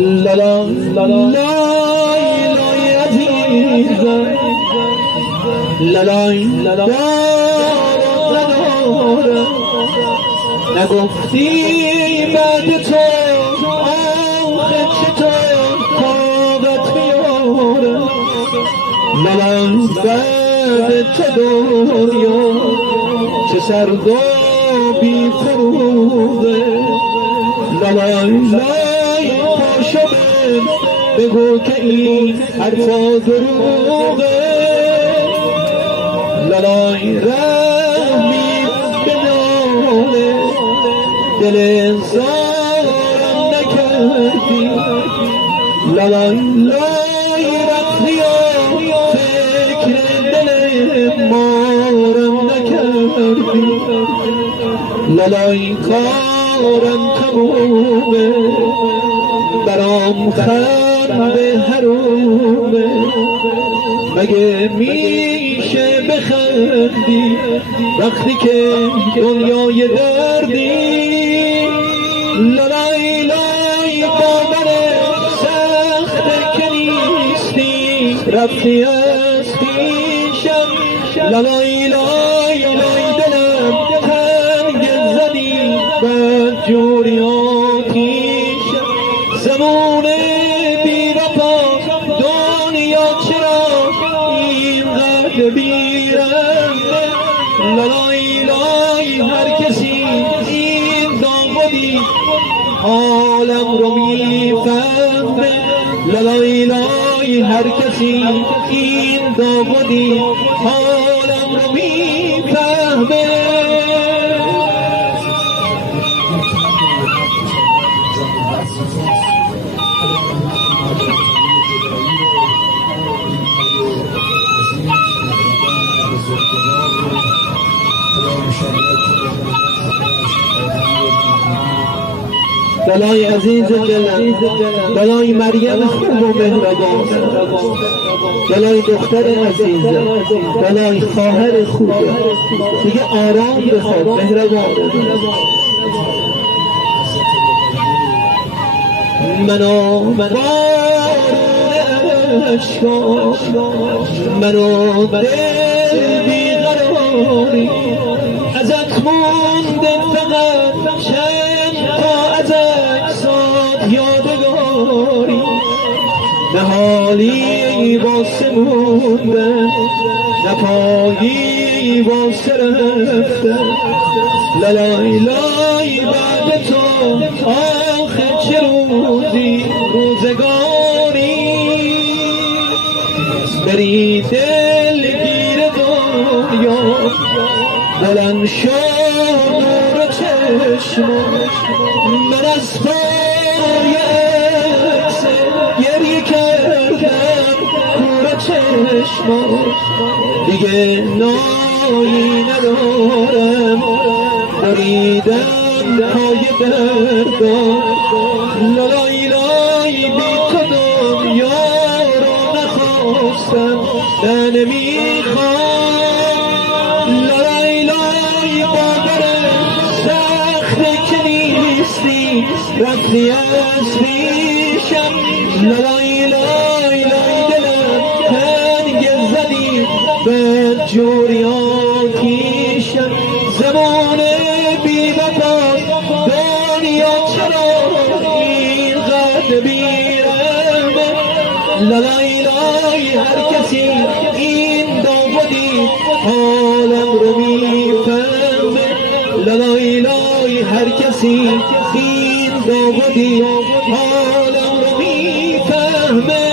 لالا لای عزیزم لالای ندارم نگفتی بعد تو آخه چطور طاقت میارم لالای بعد تو دنیا چه سرد و بی فروغه لالای پاشو بگو که این حرفا دروغه لالای رحمی به ناله دل انسانم نکردی لالای رفتی و فکر دل مارم نکردی لالای کارم تمومه برام خنده حرومه مگه میشه بخندی وقتی که دنیای دردی لالای با من سخت که نیستی رفتی از پیشم لالای دلم تنگ زدی بد جوری آتیشم زمان بی وفا دنیا چرا اینقدر بیرنده لالای هر کسی این دامادی حالم رو میفهمه لالای هر کسی این دامادی حالم رو میفهمه لالای عزیز دلم لالای مریم خوب و مهربان لالای دختر عزیزم لالای خواهر خوبه دیگه آرام بخواد مهربان منو منو دل بیقراری ازت مونده فقط چند تا از اجساد یادگاری نه حالی واسه مونده نه پایی واسه رفته لالای بعد تو آخه چه روزگاری بری دلگیر دنیا بلند شد نور چشم من از پای عکس گریه کردم کور چشم دیگه نایی ندارم بریدم پای دردم لالای بی تو دنیا رو نخواستم نمیخوام لالای بادر سخت که نیستی رفتی از پیشم لالای دلم تنگ زدی بد جوری آتیشم زمان بی وفا دنیا چرا اینقدر بیرمه لالای هر کسی این دامادی حالم رو میفهمه لالای هر کسی این دامادی حالم رو میفهمه